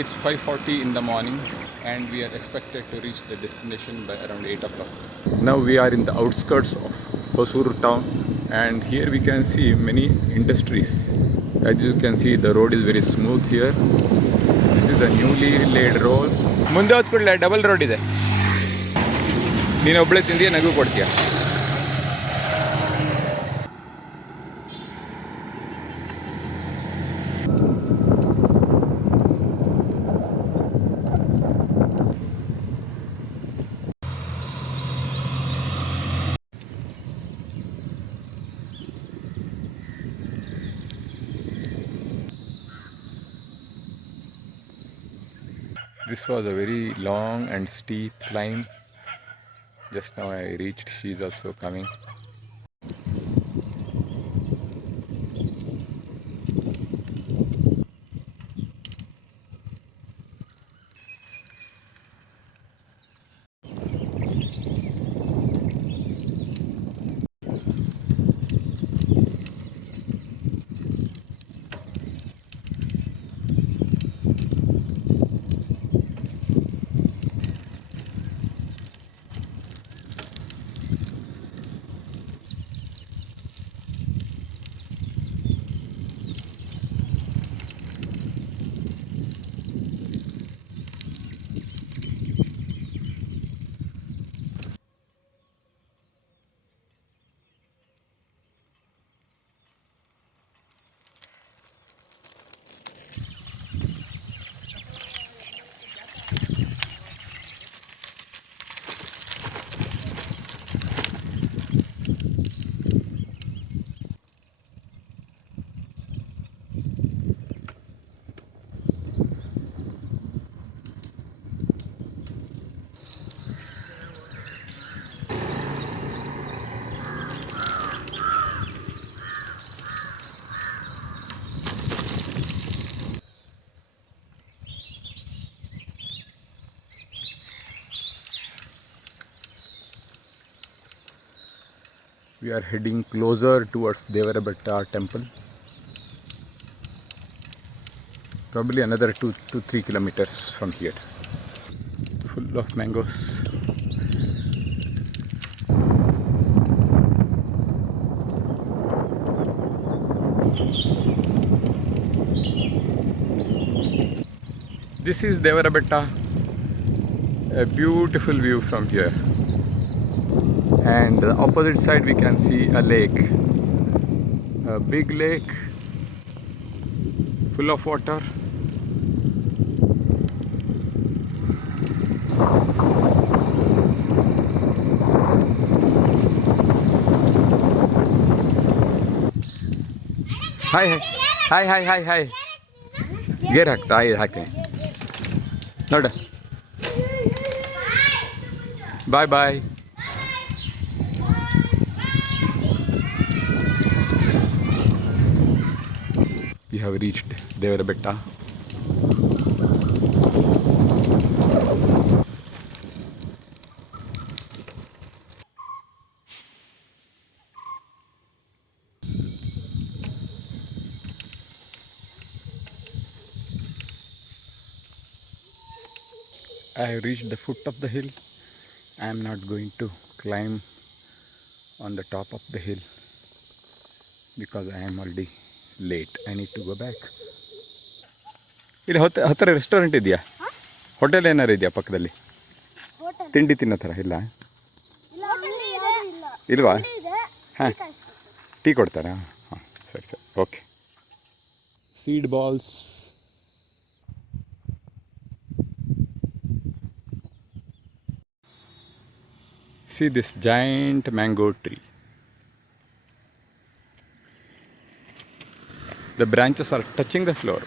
It's 5:40 in the morning and we are expected to reach the destination by around 8 o'clock. Now we are in the outskirts of Hosur town and here we can see many industries. As you can see, the road is very smooth here. This is a newly laid road. ಮುಂದೆ ಹೋದ ಕೂಡಲೇ double road ಇದೆ. ನೀನು ಒಬ್ಬಳೆ ತಿಂದಿಯಾ ನನಗೂ ಕೊಡ್ತೀಯಾ? This was a very long and steep climb. Just now I reached, she is also coming. We are heading closer towards Devarabetta temple. Probably another 2 to 3 kilometers from here. Full of mangoes. This is Devarabetta. A beautiful view from here. And the opposite side we can see a lake, a big lake full of water. Hi hi hi hi hi. Gear hakta hakke. Noda. Bye bye. We have reached Devarabetta. I have reached the foot of the hill. I am not going to climb on the top of the hill because I am already late. I need to go back. ಇಲ್ಲಿ ಹತ್ತಿರ restaurant ಇದೆಯಾ? Hotel ಏನಾರು ಇದೆಯಾ ಪಕ್ಕದಲ್ಲಿ? ತಿಂಡಿ ತಿನ್ನೋ ಥರ ಇಲ್ಲ? ಇಲ್ವಾ? ಹಾಂ, ಟೀ ಕೊಡ್ತಾರಾ? ಹಾಂ, ಸರಿ ಸರಿ, okay. Seed balls. See this giant mango tree. The branches are touching the floor.